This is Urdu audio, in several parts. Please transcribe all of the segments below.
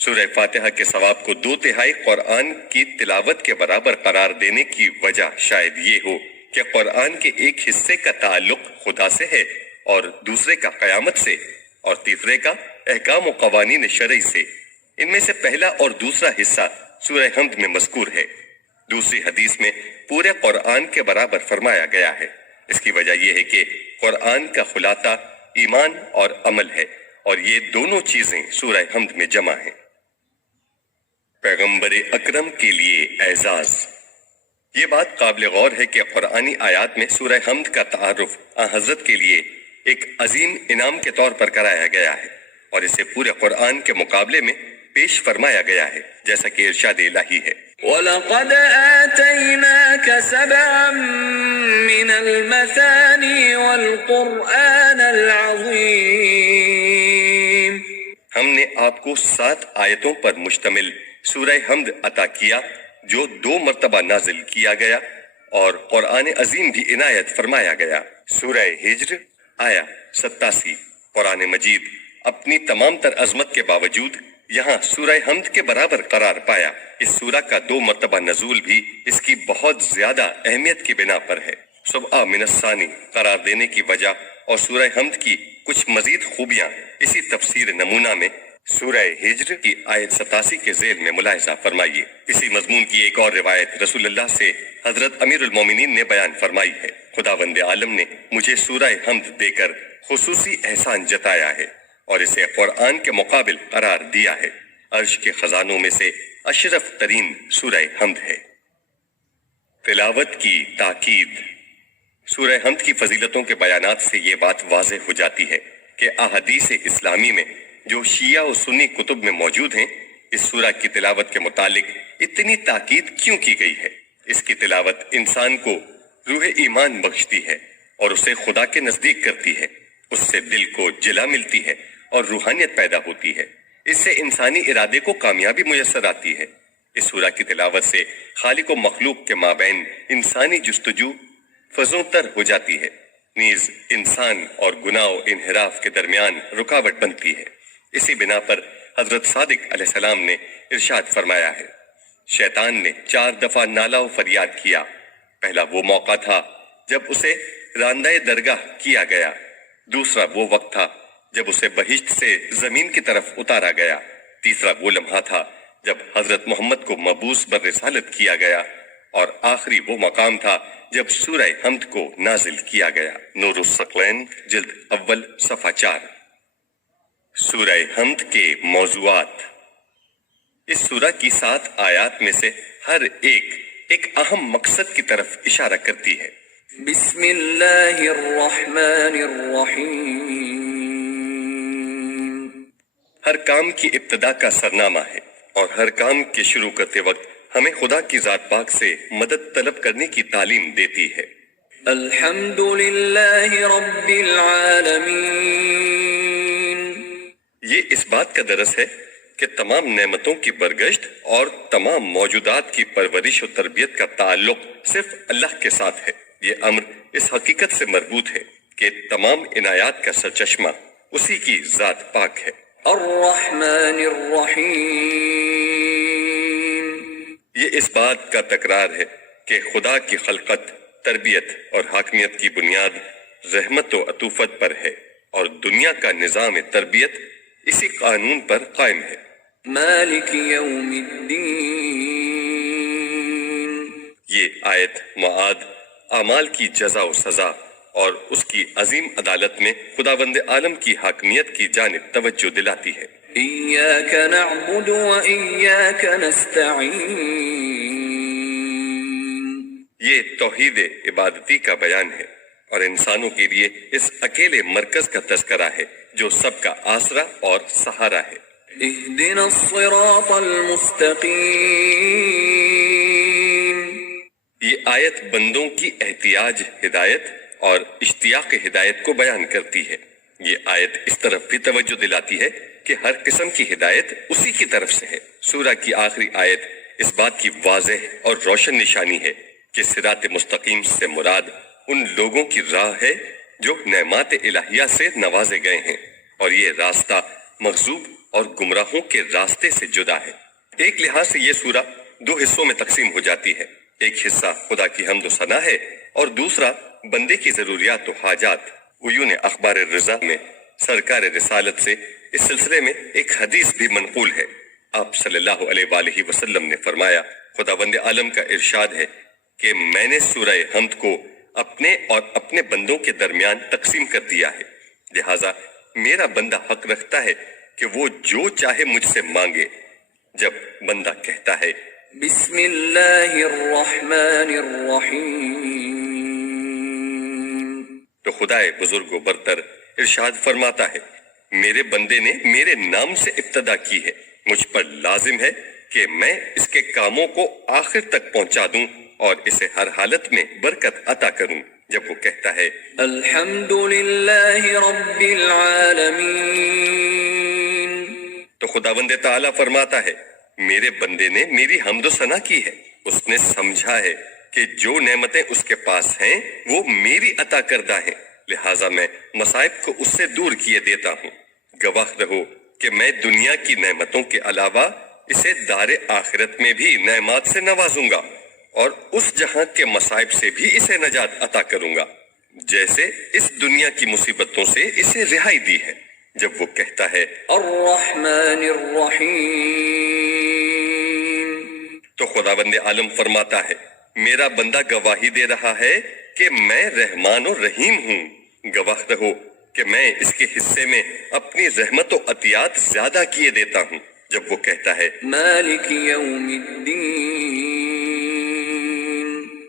سورہ فاتحہ کے ثواب کو 2/3 قرآن کی تلاوت کے برابر قرار دینے کی وجہ شاید یہ ہو کہ قرآن کے ایک حصے کا تعلق خدا سے ہے اور دوسرے کا قیامت سے اور تیسرے کا احکام و قوانین شرعی سے۔ ان میں سے پہلا اور دوسرا حصہ سورہ حمد میں مذکور ہے۔ دوسری حدیث میں پورے قرآن کے برابر فرمایا گیا ہے۔ اس کی وجہ یہ ہے کہ قرآن کا خلاصہ ایمان اور عمل ہے اور یہ دونوں چیزیں سورہ حمد میں جمع ہیں۔ پیغمبر اکرم کے لیے اعزاز۔ یہ بات قابل غور ہے کہ قرآنی آیات میں سورہ حمد کا تعارف حضرت کے لیے ایک عظیم انعام کے طور پر کرایا گیا ہے اور اسے پورے قرآن کے مقابلے میں پیش فرمایا گیا ہے، جیسا کہ ارشاد الہی ہے وَلَقَدْ آتَيْنَاكَ سَبْعًا مِّنَ الْمَثَانِي وَالْقُرْآنَ الْعَظِيمِ۔ ہم نے آپ کو 7 آیتوں پر مشتمل سورہ حمد عطا کیا جو 2 مرتبہ نازل کیا گیا اور قرآن عظیم بھی عنایت فرمایا گیا۔ سورہ ہجر آیا 87۔ قرآن مجید اپنی تمام تر عظمت کے باوجود یہاں سورہ حمد کے برابر قرار پایا۔ اس سورہ کا 2 مرتبہ نزول بھی اس کی بہت زیادہ اہمیت کی بنا پر ہے۔ سبع من الثانی قرار دینے کی وجہ اور سورہ حمد کی کچھ مزید خوبیاں اسی تفسیر نمونہ میں سورہ ہجر کی آیت 87 کے ذیل میں ملاحظہ فرمائیے۔ اسی مضمون کی ایک اور روایت رسول اللہ سے حضرت امیر المومنین نے بیان فرمائی ہے، خداوند عالم نے مجھے سورہ حمد دے کر خصوصی احسان جتایا ہے اور اسے قرآن کے مقابل قرار دیا ہے۔ عرش کے خزانوں میں سے اشرف ترین سورہ حمد ہے۔ تلاوت کی تاکید۔ سورہ حمد کی فضیلتوں کے بیانات سے یہ بات واضح ہو جاتی ہے کہ احادیث اسلامی میں جو شیعہ و سنی کتب میں موجود ہیں، اس سورہ کی تلاوت کے متعلق اتنی تاکید کیوں کی گئی ہے؟ اس کی تلاوت انسان کو روح ایمان بخشتی ہے اور اسے خدا کے نزدیک کرتی ہے، اس سے دل کو جلا ملتی ہے اور روحانیت پیدا ہوتی ہے، اس سے انسانی ارادے کو کامیابی میسر آتی ہے۔ اس سورہ کی تلاوت سے خالق و مخلوق کے مابین انسانی جستجو فزوں تر ہو جاتی ہے، نیز انسان اور گناہ و انحراف کے درمیان رکاوٹ بنتی ہے۔ اسی بنا پر حضرت صادق علیہ السلام نے ارشاد فرمایا ہے، شیطان نے 4 دفعہ نالہ و فریاد کیا۔ پہلا وہ موقع تھا جب اسے راندہ درگاہ کیا گیا، دوسرا وہ وقت تھا جب اسے بہشت سے زمین کی طرف اتارا گیا، تیسرا وہ لمحہ تھا جب حضرت محمد کو مبعوث برسالت کیا گیا، اور آخری وہ مقام تھا جب سورہ حمد کو نازل کیا گیا۔ نور الثقلین جلد اول صفحہ 4۔ سورہ حمد کے موضوعات۔ اس سورہ کی 7 آیات میں سے ہر ایک اہم مقصد کی طرف اشارہ کرتی ہے۔ بسم اللہ الرحمن الرحیم۔ ہر کام کی ابتدا کا سرنامہ ہے اور ہر کام کے شروع کرتے وقت ہمیں خدا کی ذات پاک سے مدد طلب کرنے کی تعلیم دیتی ہے۔ الحمد للہ رب العالمین۔ یہ اس بات کا درس ہے کہ تمام نعمتوں کی برگشت اور تمام موجودات کی پرورش و تربیت کا تعلق صرف اللہ کے ساتھ ہے۔ یہ امر اس حقیقت سے مربوط ہے کہ تمام عنایات کا سرچشمہ اسی کی ذات پاک ہے۔ الرحمن الرحیم۔ یہ اس بات کا تکرار ہے کہ خدا کی خلقت، تربیت اور حاکمیت کی بنیاد رحمت و عطوفت پر ہے اور دنیا کا نظام تربیت اسی قانون پر قائم ہے۔ مالک یوم الدین۔ یہ آیت معاد اعمال کی جزا و سزا اور اس کی عظیم عدالت میں خداوند عالم کی حاکمیت کی جانب توجہ دلاتی ہے۔ ایاک نعبد و ایاک نستعین۔ یہ توحید عبادتی کا بیان ہے اور انسانوں کے لیے اس اکیلے مرکز کا تذکرہ ہے جو سب کا آسرا اور سہارا ہے۔ اہدنا الصراط المستقیم۔ یہ آیت بندوں کی احتیاج ہدایت اور اشتیاق ہدایت کو بیان کرتی ہے۔ یہ آیت اس طرف بھی توجہ دلاتی ہے کہ ہر قسم کی ہدایت اسی کی طرف سے ہے۔ سورہ کی آخری آیت اس بات کی واضح اور روشن نشانی ہے کہ صراط مستقیم سے مراد ان لوگوں کی راہ ہے جو نعمات الہیہ سے نوازے گئے ہیں، اور یہ راستہ مغضوب اور گمراہوں کے راستے سے جدا ہے۔ ایک لحاظ سے یہ سورہ دو حصوں میں تقسیم ہو جاتی ہے۔ ایک حصہ خدا کی حمد و ثنا ہے اور دوسرا بندے کی ضروریات و حاجات۔ عیون اخبار رضا میں سرکار رسالت سے اس سلسلے میں ایک حدیث بھی منقول ہے۔ آپ صلی اللہ علیہ وآلہ وسلم نے فرمایا، خداوند عالم کا ارشاد ہے کہ میں نے سورہ حمد کو اپنے اور اپنے بندوں کے درمیان تقسیم کر دیا ہے، لہٰذا میرا بندہ حق رکھتا ہے کہ وہ جو چاہے مجھ سے مانگے۔ جب بندہ کہتا ہے بسم اللہ الرحمن الرحیم، تو خدائے بزرگ و برتر ارشاد فرماتا ہے، میرے بندے نے میرے نام سے ابتدا کی ہے، مجھ پر لازم ہے کہ میں اس کے کاموں کو آخر تک پہنچا دوں اور اسے ہر حالت میں برکت عطا کروں۔ جب وہ کہتا ہے الحمد للہ رب العالمین، تو خداوند تعالیٰ فرماتا ہے، میرے بندے نے میری حمد و ثنا کی ہے، اس نے سمجھا ہے کہ جو نعمتیں اس کے پاس ہیں وہ میری عطا کردہ ہیں، لہٰذا میں مصائب کو اس سے دور کیے دیتا ہوں۔ گواہ رہو کہ میں دنیا کی نعمتوں کے علاوہ اسے دار آخرت میں بھی نعمات سے نوازوں گا اور اس جہاں کے مصائب سے بھی اسے نجات عطا کروں گا جیسے اس دنیا کی مصیبتوں سے اسے رہائی دی ہے۔ جب وہ کہتا ہے الرحمن الرحیم، تو خداوند عالم فرماتا ہے، میرا بندہ گواہی دے رہا ہے کہ میں رحمان و رحیم ہوں۔ گواہ رہو کہ میں اس کے حصے میں اپنی رحمت و عطیات زیادہ کیے دیتا ہوں۔ جب وہ کہتا ہے مالک یوم الدین،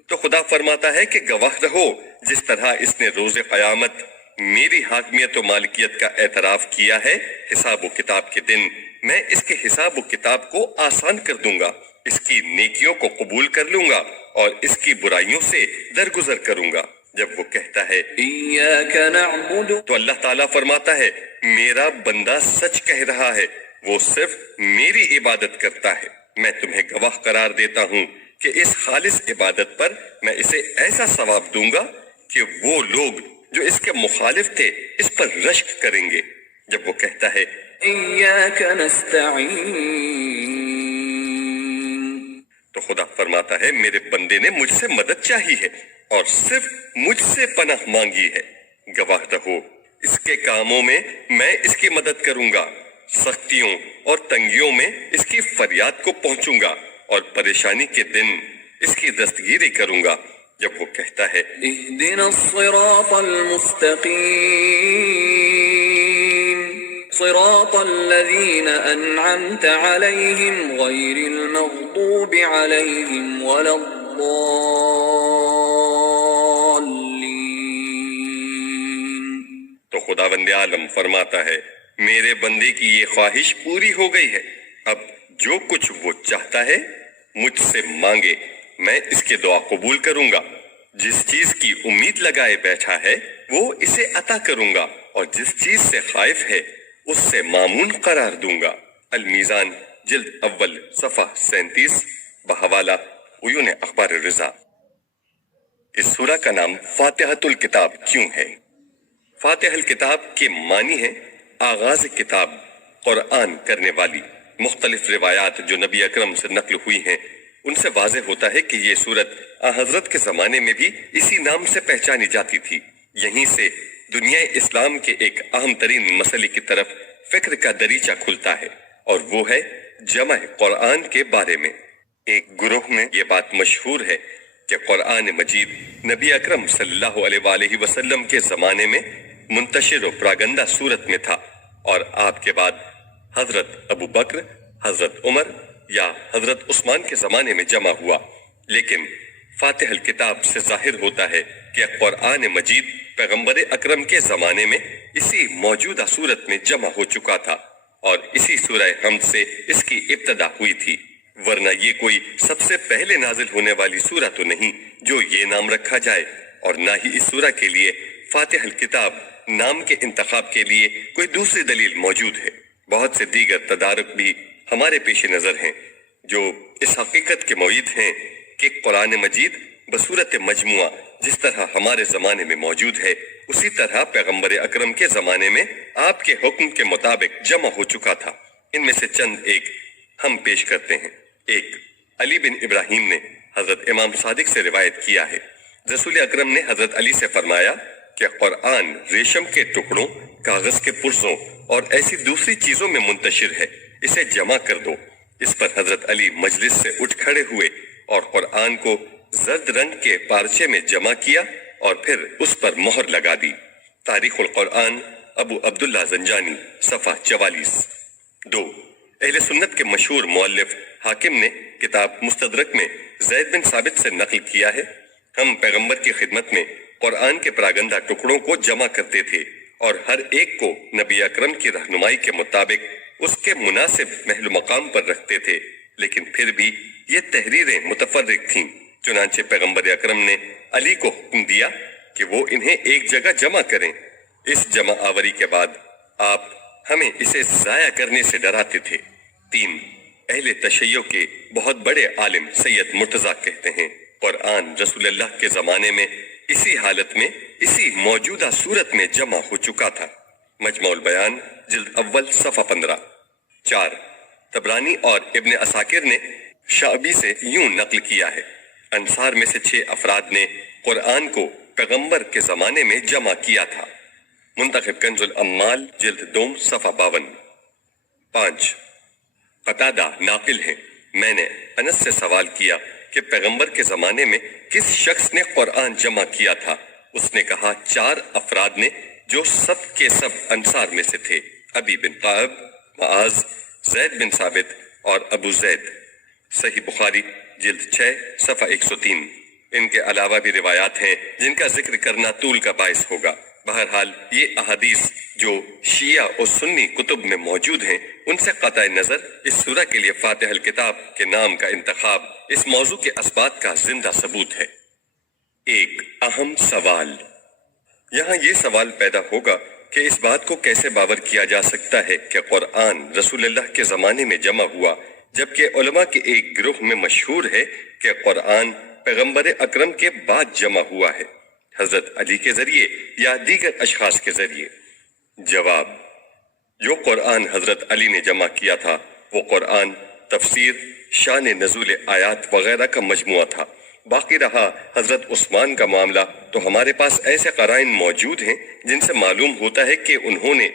تو خدا فرماتا ہے کہ گواہ رہو جس طرح اس نے روز قیامت میری حاکمیت و مالکیت کا اعتراف کیا ہے، حساب و کتاب کے دن میں اس کے حساب و کتاب کو آسان کر دوں گا، اس کی نیکیوں کو قبول کر لوں گا اور اس کی برائیوں سے درگزر کروں گا۔ جب وہ کہتا ہے ایاک نعبد، تو اللہ تعالیٰ فرماتا ہے، میرا بندہ سچ کہہ رہا ہے، وہ صرف میری عبادت کرتا ہے۔ میں تمہیں گواہ قرار دیتا ہوں کہ اس خالص عبادت پر میں اسے ایسا ثواب دوں گا کہ وہ لوگ جو اس کے مخالف تھے اس پر رشک کریں گے۔ جب وہ کہتا ہے ایاک نستعین، تو خدا فرماتا ہے، میرے بندے نے مجھ سے مدد چاہی ہے اور صرف مجھ سے پناہ مانگی ہے۔ گواہ رہو اس کے کاموں میں میں اس کی مدد کروں گا، سختیوں اور تنگیوں میں اس کی فریاد کو پہنچوں گا اور پریشانی کے دن اس کی دستگیری کروں گا۔ جب وہ کہتا ہے اهدنا الصراط المستقیم، صراط الذین انعمت علیہم غیر المغضوب علیہم ولا الضالین۔ تو خداوند عالم فرماتا ہے، میرے بندے کی یہ خواہش پوری ہو گئی ہے، اب جو کچھ وہ چاہتا ہے مجھ سے مانگے، میں اس کی دعا قبول کروں گا۔ جس چیز کی امید لگائے بیٹھا ہے وہ اسے عطا کروں گا اور جس چیز سے خائف ہے اس سے مامون قرار دوں گا۔ المیزان جلد اول صفحہ 37 بحوالہ عیون اخبار رضا۔ اس سورہ کا نام فاتحۃ الکتاب کیوں ہے؟ فاتح الکتاب کے معنی ہے آغاز کتاب، قرآن کرنے والی۔ مختلف روایات جو نبی اکرم سے نقل ہوئی ہیں ان سے واضح ہوتا ہے کہ یہ سورت حضرت کے زمانے میں بھی اسی نام سے پہچانی جاتی تھی۔ یہیں سے دنیا اسلام کے ایک اہم ترین مسئلے کی طرف فکر کا دریچہ کھلتا ہے اور وہ ہے جمع قرآن کے بارے میں۔ ایک گروہ میں یہ بات مشہور ہے کہ قرآن مجید نبی اکرم صلی اللہ علیہ وآلہ وسلم کے زمانے میں منتشر و پراگندہ صورت میں تھا اور آپ کے بعد حضرت ابو بکر، حضرت عمر یا حضرت عثمان کے زمانے میں جمع ہوا۔ لیکن فاتح الکتاب سے ظاہر ہوتا ہے کہ قرآن مجید پیغمبر اکرم کے زمانے میں اسی موجودہ صورت میں جمع ہو چکا تھا اور اسی سورہ حمد سے اس کی ابتدا ہوئی تھی، ورنہ یہ کوئی سب سے پہلے نازل ہونے والی سورہ تو نہیں جو یہ نام رکھا جائے، اور نہ ہی اس سورہ کے لیے فاتح الکتاب نام کے انتخاب کے لیے کوئی دوسری دلیل موجود ہے۔ بہت سے دیگر تدارک بھی ہمارے پیش نظر ہیں جو اس حقیقت کے معید ہیں کہ قرآن مجید بصورت مجموعہ جس طرح ہمارے زمانے میں موجود ہے اسی طرح پیغمبر اکرم کے زمانے میں آپ کے حکم کے مطابق جمع ہو چکا تھا۔ ان میں سے چند ایک ہم پیش کرتے ہیں۔ ایک، علی بن ابراہیم نے حضرت امام صادق سے روایت کیا ہے، رسول اکرم نے حضرت علی سے فرمایا کہ قرآن ریشم کے ٹکڑوں، کاغذ کے پرزوں اور ایسی دوسری چیزوں میں منتشر ہے، اسے جمع کر دو۔ اس پر حضرت علی مجلس سے اٹھ کھڑے ہوئے اور قرآن کو زرد رنگ کے پارچے میں جمع کیا اور پھر اس پر مہر لگا دی۔ تاریخ القرآن ابو عبداللہ زنجانی صفحہ 44۔ دو، اہل سنت کے مشہور مؤلف حاکم نے کتاب مستدرک میں زید بن ثابت سے نقل کیا ہے، ہم پیغمبر کی خدمت میں قرآن کے پراگندہ ٹکڑوں کو جمع کرتے تھے اور ہر ایک کو نبی اکرم کی رہنمائی کے مطابق اس کے مناسب محل مقام پر رکھتے تھے، لیکن پھر بھی یہ تحریریں متفرق تھیں، چنانچہ پیغمبر اکرم نے علی کو حکم دیا کہ وہ انہیں ایک جگہ جمع کریں۔ اس جمع آوری کے بعد آپ ہمیں اسے ضائع کرنے سے ڈراتے تھے۔ تین، اہل تشیع کے بہت بڑے عالم سید مرتضیٰ کہتے ہیں قرآن رسول اللہ کے زمانے میں اسی حالت میں اسی موجودہ صورت میں جمع ہو چکا تھا۔ مجمع البیان جلد اول صفحہ 15۔ چار، طبرانی اور ابن عساکر نے شعبی سے یوں نقل کیا ہے، انصار میں سے 6 افراد نے قرآن کو پیغمبر کے زمانے میں جمع کیا تھا۔ منتخب کنز الامال جلد 2 صفحہ 52۔ 5، قتادہ ناقل ہیں، میں نے انس سے سوال کیا کہ پیغمبر کے زمانے میں کس شخص نے قرآن جمع کیا تھا؟ اس نے کہا 4 افراد نے جو سب کے سب انصار میں سے تھے، ابی بن قعب، معاذ، زید بن ثابت اور ابو زید۔ صحیح بخاری جلد 6 صفحہ 103۔ ان کے علاوہ بھی روایات ہیں جن کا ذکر کرنا طول کا باعث ہوگا۔ بہرحال یہ احادیث جو شیعہ اور سنی کتب میں موجود ہیں ان سے قطع نظر اس سورہ کے لیے فاتح الکتاب کے نام کا انتخاب اس موضوع کے اثبات کا زندہ ثبوت ہے۔ ایک اہم سوال، یہاں یہ سوال پیدا ہوگا کہ اس بات کو کیسے باور کیا جا سکتا ہے کہ قرآن رسول اللہ کے زمانے میں جمع ہوا، جبکہ علماء کے ایک گروہ میں مشہور ہے کہ قرآن پیغمبر اکرم کے بعد جمع ہوا ہے، حضرت علی کے ذریعے یا دیگر اشخاص کے ذریعے؟ جواب، جو قرآن حضرت علی نے جمع کیا تھا وہ قرآن تفسیر، شان نزول آیات وغیرہ کا مجموعہ تھا۔ باقی رہا حضرت عثمان کا معاملہ تو ہمارے پاس ایسے قرائن موجود ہیں جن سے معلوم ہوتا ہے کہ انہوں نے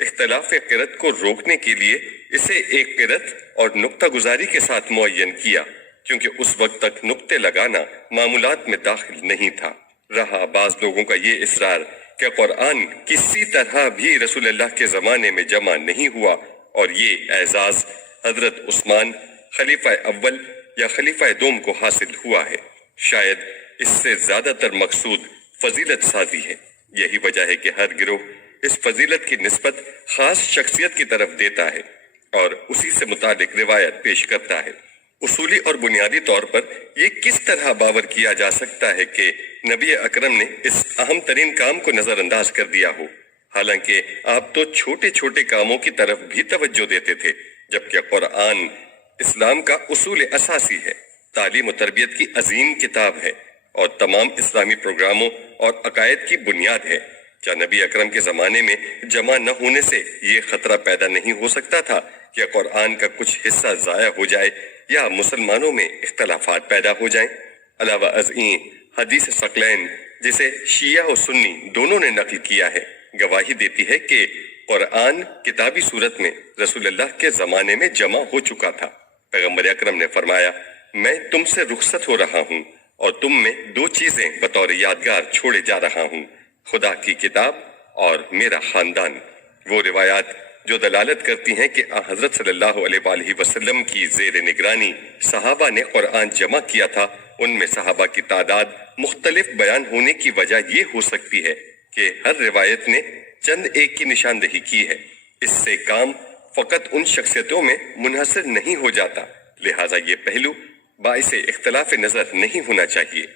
اختلاف قرأت کو روکنے کے لیے اسے ایک قرأت اور نقطہ گزاری کے ساتھ معین کیا، کیونکہ اس وقت تک نقطے لگانا معمولات میں داخل نہیں تھا۔ رہا بعض لوگوں کا یہ اصرار کہ قرآن کسی طرح بھی رسول اللہ کے زمانے میں جمع نہیں ہوا، اور یہ اعزاز حضرت عثمان خلیفہ اول یا خلیفہ دوم کو حاصل ہوا ہے۔ شاید اس سے زیادہ تر مقصود فضیلت سازی ہے۔ یہی وجہ ہے کہ ہر گروہ اس فضیلت کی نسبت خاص شخصیت کی طرف دیتا ہے اور اسی سے متعلق روایت پیش کرتا ہے۔ اصولی اور بنیادی طور پر یہ کس طرح باور کیا جا سکتا ہے کہ نبی اکرم نے اس اہم ترین کام کو نظر انداز کر دیا ہو، حالانکہ آپ تو چھوٹے چھوٹے کاموں کی طرف بھی توجہ دیتے تھے، جبکہ قرآن اسلام کا اصول اساسی ہے، تعلیم و تربیت کی عظیم کتاب ہے اور تمام اسلامی پروگراموں اور عقائد کی بنیاد ہے۔ کیا نبی اکرم کے زمانے میں جمع نہ ہونے سے یہ خطرہ پیدا نہیں ہو سکتا تھا کہ قرآن کا کچھ حصہ ضائع ہو جائے یا مسلمانوں میں اختلافات پیدا ہو جائیں؟ علاوہ ازیں حدیث ثقلین جسے شیعہ و سنی دونوں نے نقل کیا ہے گواہی دیتی ہے کہ قرآن کتابی صورت میں رسول اللہ کے زمانے میں جمع ہو چکا تھا۔ پیغمبر اکرم نے فرمایا، میں تم سے رخصت ہو رہا ہوں اور تم میں 2 چیزیں بطور یادگار چھوڑے جا رہا ہوں، خدا کی کتاب اور میرا خاندان۔ وہ روایات جو دلالت کرتی ہیں کہ حضرت صلی اللہ علیہ وآلہ وسلم کی زیر نگرانی صحابہ نے قرآن جمع کیا تھا، ان میں صحابہ کی تعداد مختلف بیان ہونے کی وجہ یہ ہو سکتی ہے کہ ہر روایت نے چند ایک کی نشاندہی کی ہے۔ اس سے کام فقط ان شخصیتوں میں منحصر نہیں ہو جاتا، لہٰذا یہ پہلو باعث اختلاف نظر نہیں ہونا چاہیے۔